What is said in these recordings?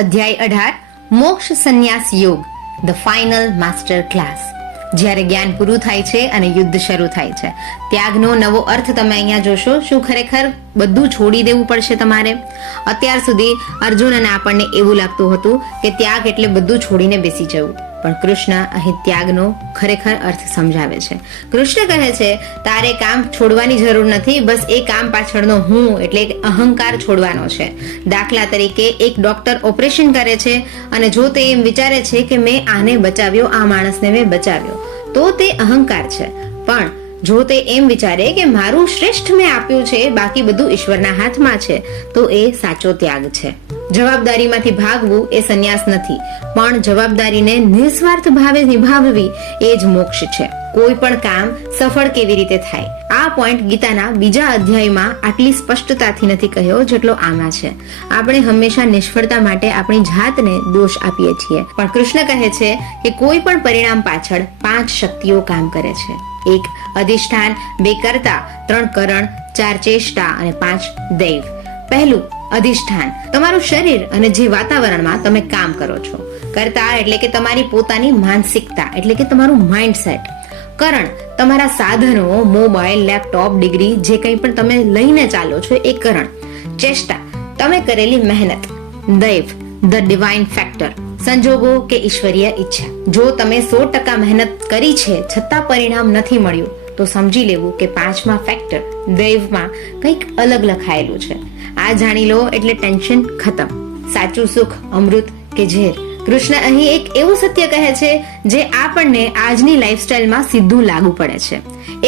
અધ્યાય 18 મોક્ષ સંન્યાસ યોગ ધ ફાઇનલ માસ્ટર ક્લાસ. જ્યારે જ્ઞાન પૂરું થાય છે અને યુદ્ધ શરૂ થાય છે, ત્યાગનો નવો અર્થ તમે અહીંયા જોશો. શું ખરેખર બધું છોડી દેવું પડશે તમારે? અત્યાર સુધી અર્જુન અને આપણને એવું લાગતું હતું કે ત્યાગ એટલે બધું છોડીને બેસી જવું, પણ કૃષ્ણ અહીં ત્યાગનો ખરેખર અર્થ સમજાવે છે. કૃષ્ણ કહે છે તારે કામ છોડવાની જરૂર નથી, બસ એ કામ પાછળનો હું એટલે અહંકાર છોડવાનો છે. દાખલા તરીકે એક ડોક્ટર ઓપરેશન કરે છે અને જો તે એમ વિચારે છે કે મેં આને બચાવ્યો, આ માણસને મેં બચાવ્યો, તો તે અહંકાર છે. પણ જો તે એમ વિચારે કે મારું શ્રેષ્ઠ મેં આપ્યું છે, બાકી બધું ઈશ્વરના હાથમાં છે, તો એ સાચો ત્યાગ છે. જવાબદારીમાંથી ભાગવું એ સંન્યાસ નથી, પણ જવાબદારીને નિસ્વાર્થ ભાવે નિભાવવી એ જ મોક્ષ છે. કોઈ પણ કામ સફળ કેવી રીતે થાય, આ પોઈન્ટ ગીતાના બીજા અધ્યાયમાં આટલી સ્પષ્ટતાથી નથી કહ્યો જેટલો આમાં છે. આપણે હંમેશા નિષ્ફળતા માટે આપણી જાતને દોષ આપીએ છીએ, પણ કૃષ્ણ કહે છે કે કોઈ પણ પરિણામ પાછળ 5 શક્તિઓ કામ કરે છે. 1 અધિષ્ઠાન, 2 કર્તા, 3 કરણ, 4 ચેષ્ટા અને 5 દૈવ. પહેલું અધિષ્ઠાન, તમારું શરીર અને જે વાતાવરણમાં તમે કામ કરો છો. કર્તા એટલે કે તમારી પોતાની માનસિકતા એટલે કે તમારું માઇન્ડસેટ. કરણ, તમારા સાધનો, મોબાઈલ, લેપટોપ, ડિગ્રી, જે કંઈ પણ તમે લઈને ચાલો છો એ કરણ. ચેષ્ટા, તમે કરેલી મહેનત. દૈવ, ધ ડિવાઇન ફેક્ટર, સંજોગો કે ઈશ્વરીય ઈચ્છા. જો તમે 100% મહેનત કરી છે છતાં પરિણામ નથી મળ્યું, તો સમજી લેવું કે 5મા ફેક્ટર દૈવમાં કંઈક અલગ લખાયેલું છે. આ જાણી લો એટલે ટેન્શન ખતમ. સાચું સુખ અમૃત કે ઝેર? કૃષ્ણ અહીં એક એવું સત્ય કહે છે જે આપણને આજની લાઈફસ્ટાઈલમાં સીધું લાગુ પડે છે.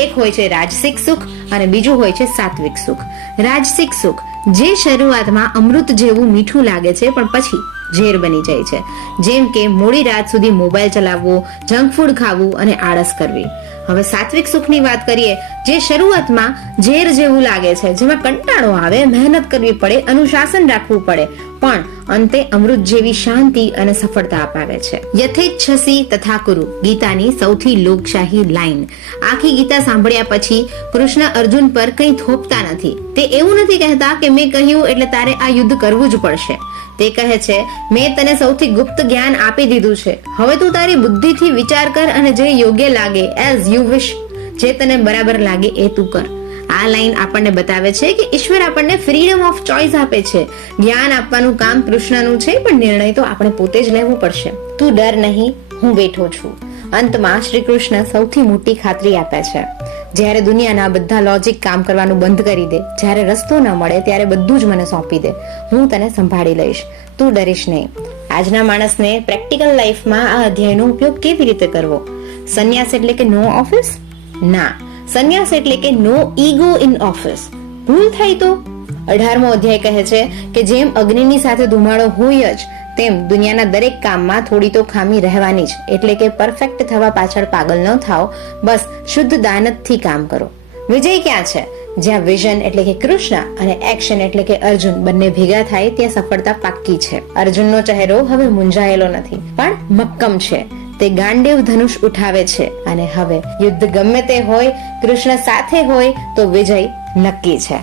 એક હોય છે રાજસિક સુખ અને બીજું હોય છે સાત્વિક સુખ. રાજસિક સુખ જે શરૂઆતમાં અમૃત જેવું મીઠું લાગે છે પણ પછી ઝેર બની જાય છે, જેમ કે મોડી રાત સુધી મોબાઈલ ચલાવવો, જંક ફૂડ ખાવું અને આળસ કરવી. હવે સાત્વિક સુખની વાત કરીએ, જે શરૂઆતમાં ઝેર જેવું લાગે છે, જેમાં કંટાળો આવે, મહેનત કરવી પડે, અનુશાસન રાખવું પડે, પણ અંતે અમૃત જેવી શાંતિ અને સફળતા અપાવે છે. યથેચ્છસી તથા કુરુ, ગીતાની સૌથી લોકશાહી લાઈન. આખી ગીતા સાંભળ્યા પછી કૃષ્ણ અર્જુન પર કંઈ થોપતા નથી. તે એવું નથી કહેતા કે મેં કહ્યું એટલે તારે આ યુદ્ધ કરવું જ પડશે. તે કહે છે મેં તને સૌથી ગુપ્ત જ્ઞાન આપી દીધું છે, હવે તું તારી બુદ્ધિથી વિચાર કર અને જે યોગ્ય લાગે, એઝ યુ વિશ, જે તને બરાબર લાગે એ તું કર. આ લાઈન આપણને બતાવે છે કે ઈશ્વર આપણને ફ્રીડમ ઓફ ચોઇસ આપે છે. જ્ઞાન આપવાનું કામ કૃષ્ણનું છે, પણ નિર્ણય તો આપણે પોતે જ લેવો પડશે. તું ડર નહીં, હું બેઠો છું. અંતમાં શ્રી કૃષ્ણ સૌથી મોટી ખાતરી આપે છે. જ્યારે દુનિયાના બધા લોજિક કામ કરવાનું બંધ કરી દે, જ્યારે રસ્તો ન મળે ત્યારે બધું જ મને સોંપી દે, હું તને સંભાળી લઈશ, તું ડરીશ નહીં. આજના માણસને પ્રેક્ટિકલ લાઈફમાં આ અધ્યાયનો ઉપયોગ કેવી રીતે કરવો? સંન્યાસ એટલે કે નો ઓફિસ? ના, સંન્યાસ એટલે કે નો ઈગો ઇન ઓફિસ. ભૂલ થાય તો? 18મો અધ્યાય કહે છે કે જેમ અગ્નિની સાથે ધુમાડો હોય જ, તેમ દુનિયાના દરેક કામમાં થોડી તો ખામી રહેવાની જ. એટલે કે પરફેક્ટ થવા પાછળ પાગલ ન થાઓ, બસ શુદ્ધ દાનતથી કામ કરો. વિજય ક્યાં છે? જ્યાં વિઝન એટલે કે કૃષ્ણ અને એક્શન એટલે કે અર્જુન બંને ભેગા થાય ત્યાં સફળતા પાક્કી છે. અર્જુનનો ચહેરો હવે મૂંઝાયેલો નથી, પણ મક્કમ છે. તે ગાંડીવ ધનુષ ઉઠાવે છે અને હવે યુદ્ધ ગમે તે હોય, કૃષ્ણ સાથે હોય તો વિજય નક્કી છે.